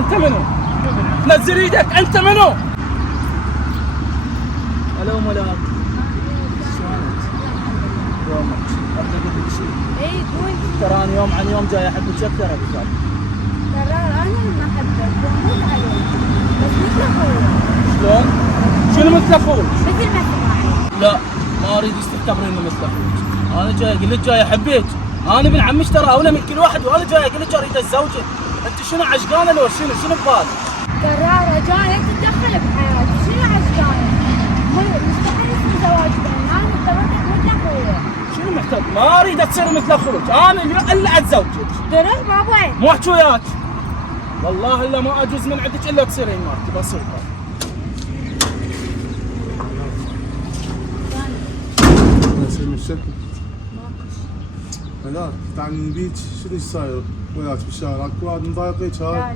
انت منو؟ نزل ايدك، انت منو؟ الو ملاك، شلونك؟ يومك ابدا اقول لك شيء. اي قول. ترى انا يوم عن يوم جاي احبك اكثر ابو ثابت. قرار انا اللي ما احبك واموت عليك، بس مثل اخوي. شلون؟ شنو مثل اخوك؟ مثل ما سمعت. لا ما اريد تعتبريني مثل اخوك، انا جاي اقول لك جاي احبك، انا ابن عمك ترى اولى من كل واحد، وانا جاي اقول لك اريد اتزوجك، انت شنو عشقانه لو شنو ببالك؟ قرار جاي تتدخل بحياتي، شنو عشقاني؟ مستحيل يصير زواج بيننا، انا مرتبطك مثل اخوي. شنو محتاج؟ ما اريد تصير مثل اخوك، انا الا اتزوجك. درر بابا. مو احكي وياك، والله الا ما اجوز من عندك الا تصيرين مرتي بسيطه. يصير مشكل ملاك تعال نبيك، شنو صاير وياك بالشارع؟ اكو واحد مضايقك هاي؟ لا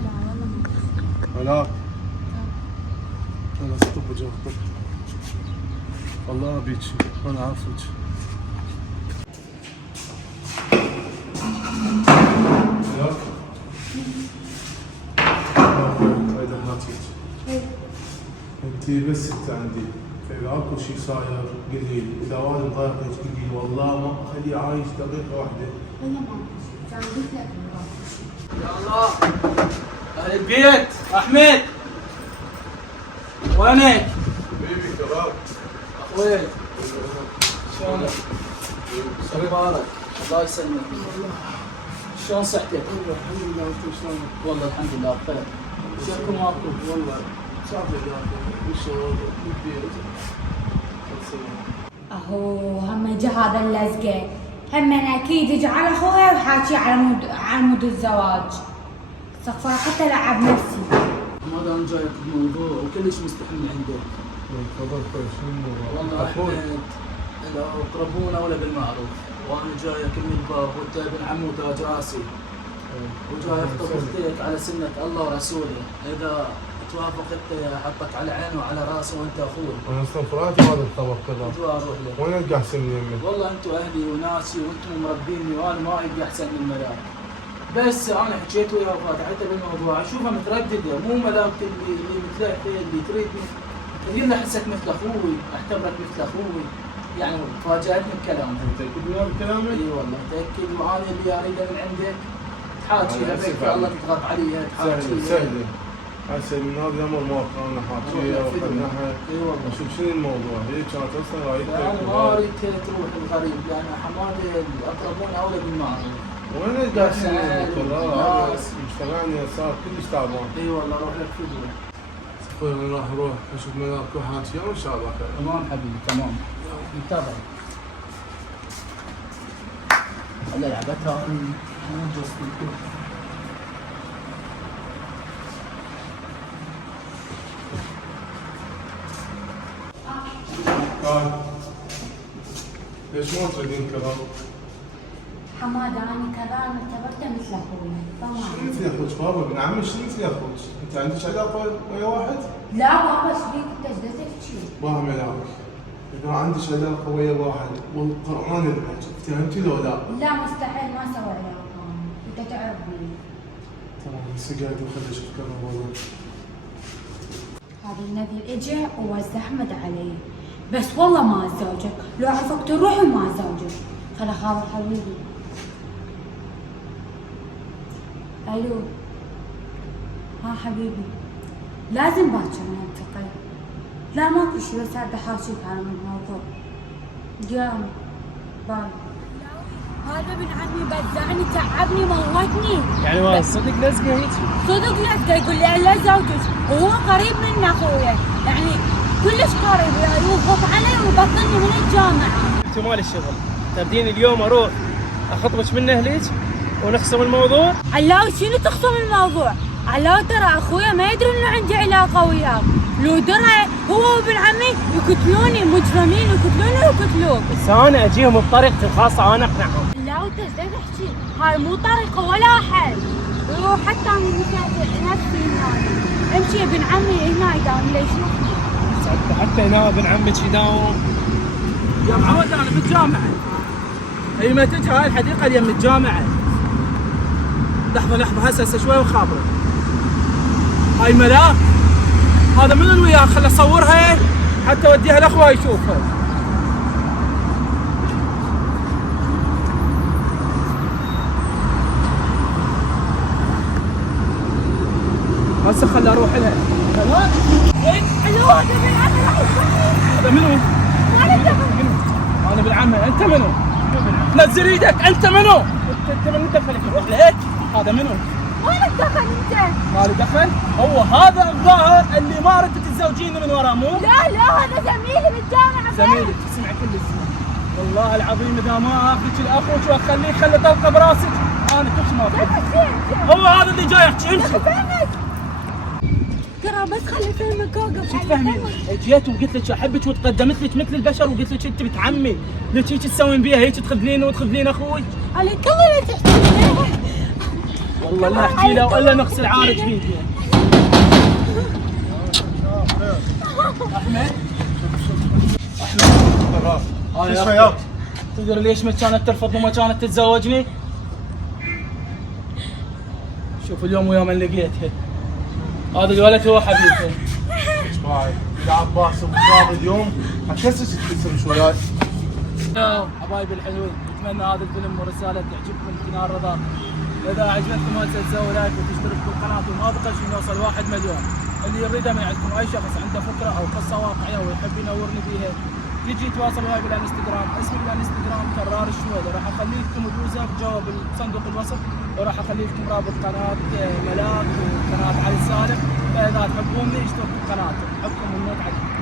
والله. ملاك انا طب وجهك طب، والله ابيك وانا عارفك. ملاك هاي دمعتك انتي بس انت عندي، فاذا اكو شيء صاير قولي لي، اذا واحد مضايقك قولي لي، والله ما اخليه عايش دقيقه واحده. والله ما كان قلت لك يا الله اهل البيت، احمد وينك؟ حبيبي كباب اخوي شلونك؟ اخبارك؟ الله يسلمك. شلون صحتك؟ والله الحمد لله، وانت شلونك؟ والله الحمد لله بخير. شكو ماكو؟ والله مسافر يا اخي بالشغل بالبيت. اهو هم جا هذا اللزقه، هم اكيد اجى على اخوها وحاكي على مود الزواج. صفر حتى لعب نفسي. ما دام جايك بموضوع وكلش مستحي من عندك. تفضل خوي، شنو الموضوع؟ والله اخوي احمد لو اقربونا ولا بالمعروف، وانا جايك من الباب وانت ابن عم وتاج راسي، وجاي اخطب اختك على سنه الله ورسوله، اذا توافق انت احطك على عينه وعلى راسه وانت اخوي. انا اصلا فرحت هذا الخبر كذا. انتوا اروح له. وين القى احسن من يمك؟ والله انتوا اهلي وناسي وانتم مربيني وانا ما القى احسن من ملاك. بس انا حكيت وياه وفتحت بالموضوع، اشوفها متردده، مو ملاك اللي مثلك اللي تريدني تقول لي احسك مثل اخوي، اعتبرك مثل اخوي، يعني فاجأتني بكلامك. متاكد من هذا كلامك؟ اي والله متاكد، وانا اللي اريده من عندك تحاكي أنا لبيك آسف الله عليك. تضغط عليها تحاكي. سهله هسه من هذا الامر ما كنا حاكيها وخلناها. اي والله شوف شنو الموضوع، هي كانت اصلا رايتها. انا ما اريد تروح الغريب، لان حماده الاقربون اولى بالمعروف. وين القى احسن من يمك؟ والله هذا مجتمعنا صار كلش تعبان. اي والله روح لك فدوه. اخوي انا راح اروح اشوف ملاك وحاكيها وان شاء الله خير. تمام حبيبي تمام، نتابع. هلا لعبتها قال ليش ما تريدين كلام؟ حماده انا كذا مرتبطه مثل اخوي، شنو طبعا. مثل اخوك بابا؟ ابن عمي شنو مثل اخوك؟ انت عندك علاقه ويا واحد؟ لا بابا ايش بيك انت ايش بدك تحكي؟ بابا ملاك اذا عندك علاقه ويا واحد والقران يذبحك، فهمتي لو لا؟ لا مستحيل ما سوى علاقه، انت تعرفني. تمام هسه قاعد وخلي اشوف كلام والله. هذا النبي اجى ووزع احمد علي، بس والله ما اتزوجك، لو عرفك تروح وما اتزوجك. خل اخاف حبيبي. الو ها حبيبي، لازم باكر نلتقي. لا ماكو شي، بس ابي احاكيك على الموضوع. جام باي. هذا ابن عمي بدعني تعبني موتني. يعني ما صدق لزقه هيك؟ صدق لزقه، يقول لي لا زوجك وهو قريب من اخويا، يعني كلش قريب، يوقف علي ويبطلني من الجامعه. انت مال الشغل تبدين اليوم اروح اخطبك من اهلك ونخصم الموضوع؟ علاوي شنو تخصم الموضوع؟ علاوي ترى اخويا ما يدري انه عندي علاقه وياك، لو درى هو وابن عمي يقتلوني، مجرمين يقتلوني ويقتلوك. بس انا اجيهم بطريقتي الخاصه، انا اقنعهم. لا وانت ايش تحكي؟ هاي مو طريقه ولا حل. وحتى انا نفسي هناك امشي ابن عمي هنا يداوم لي يشوفني. حتى هنا ابن عمك يداوم. يا معود انا بالجامعه، اي ما تجي هاي الحديقه اللي يم الجامعه. لحظه هسه شوي وخابر. هاي ملاك. هذا من وياها، خل اصورها حتى اوديها لاخوها يشوفها. هسه خل اروح لها. ملاك الو هذا بالعمى راح يصير. هذا منو؟ ما له دخل. انا بالعمى. انت منو؟ نزل ايدك. انت منو؟ انت من دخلك؟ روح لهيك. هذا منو؟ ما له دخل انت. ما له دخل؟ هو هذا الظاهر اللي ما ردت تتزوجيني من وراه مو؟ لا هذا زميلي بالجامعة. زميلك تسمع كل الزمن. والله العظيم اذا ما اخذك لاخوك واخليه خلي طلقه براسك انا كل شيء ما أفهم. هو هذا اللي جاي يحكي. امشي. ترى بس خلي فهمك اوقف. شو تفهمين؟ جيت وقلت لك احبك وتقدمت لك مثل البشر وقلت لك انت بنت عمي، ليش هيك تسوين بيها؟ هيك تخذلين وتخذلين اخوك؟ على كل اللي تحكي. والله لا احكي له والا نغسل عارك بيك. احمد ايش وياك؟ تدري ليش ما كانت ترفضني وما كانت تتزوجني؟ شوف اليوم ويوم اللي لقيتها هذا الولد هو حبيبها. اسمعي يا عباس ومصاب اليوم حكسس تكسر شوياي. يا حبايبي الحلوين، اتمنى هذا الفيلم ورساله تعجبكم قناه الرضا. اذا عجبتكم ما تنسوا تسووا لايك وتشتركوا بالقناه وما بقى شيء نوصل 1 مليون. اللي يريده من عندكم اي شخص عنده فكره او قصه واقعيه ويحب ينورني بيها يجي يتواصل وياي بالانستغرام. اسمي بالانستغرام كرار الشويدي. راح اخلي لكم اليوزر جوا بالصندوق الوصف وراح اخلي لكم رابط قناه ملاك وقناه علي صالح. فاذا تحبوني اشتركوا بقناتي. احبكم والنوت عليكم.